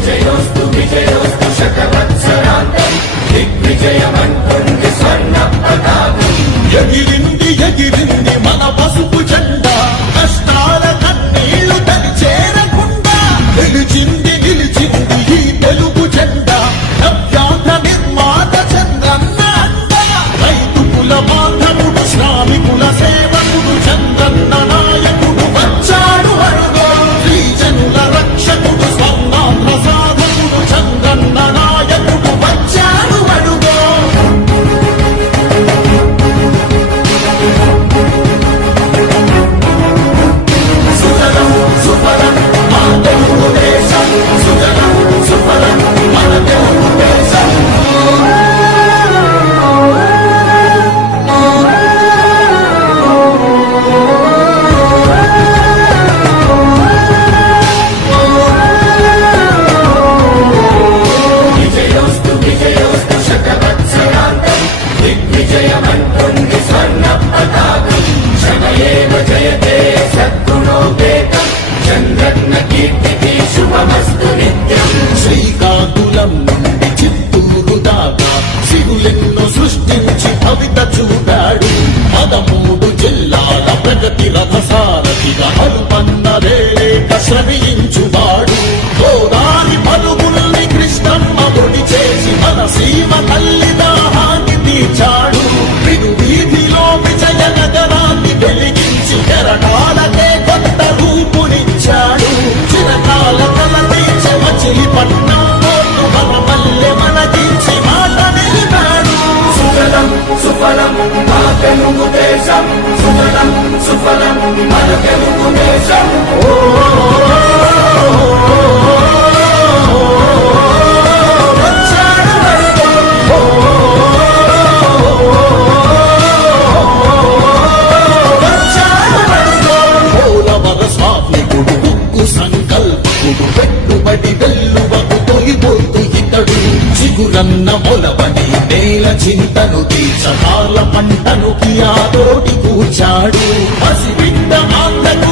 విజయోస్తు విజయోస్తు శతవత్సరాంతం దిగ్విజయమంటుంది స్వర్ణ పతాకం. ఎగిరింది ఎగిరింది మన పసుపు జెండా, కష్టాల కన్నీళ్లు తని చేరకుండా నిలిచింది నిలిచింది ఈ తెలుగు జెండా. నవ్యాంధ్ర నిర్మాత చంద్రన్న అండ, రైతు కుల బాంధవుడు శ్రామికుల సేవకుడు చంద్రన్న నాయకుడు వచ్చాడు అడుగో. శ్రీజనుల రక్షకుడు స్వర్ణాంధ్ర సాధకుడు చంద్రన్న నాయకుడు వచ్చాడు అడుగో. సుజలం సుఫలం మన తెలుగు దేశం, సుజలం సుఫలం మన తెలుగు దేశం. విజయోస్తు విజయోస్తు శతవత్సరాంతం దిగ్విజయమంటుంది స్వర్ణ పతాకం. శమయేవ జయతే సద్గుణోపేతం చంద్రన్న కీర్తికి శుభమస్తు నిత్యం. శ్రీకాకుళం నుండి చిత్తూరు దాకా సిరులెన్నో సృష్టించి భవిత చూపాడు. 13 జిల్లాల ప్రగతి రథసారథిగా అలుపన్నదే లేక శ్రమించువాడు. గోదారి పలుగుల్ని కృష్ణమ్మ ఒడి చేసి మన సీమ తల్లి దాహాన్ని తీర్చాడు. విను వీధిలో విజయ నగరాన్ని వెలిగించి కెరటాలకే కొత్త రూపునిచ్చాడు. చిరకాల కల తీర్చి మచిలీపట్నం పోర్టు మన పల్లె మనకించి మాట నిలిపాడు. సుజలం సుఫలం మన తెలుగు దేశం, సుజలం సుఫలం మన తెలుగు దేశం. వచ్చాడు అడుగో. వచ్చాడు అడుగో. పోలవర స్వామికుడు ఉక్కు సంకల్పకుడు పెట్టుబడి వెల్లువకు తొలిపోతు ఇతడు. చిగురన్న మొలవని నేల చింతను తీర్చకాల పంటను కియాతోటి కూర్చాడు. పసిబిడ్డ ఆంధ్రకు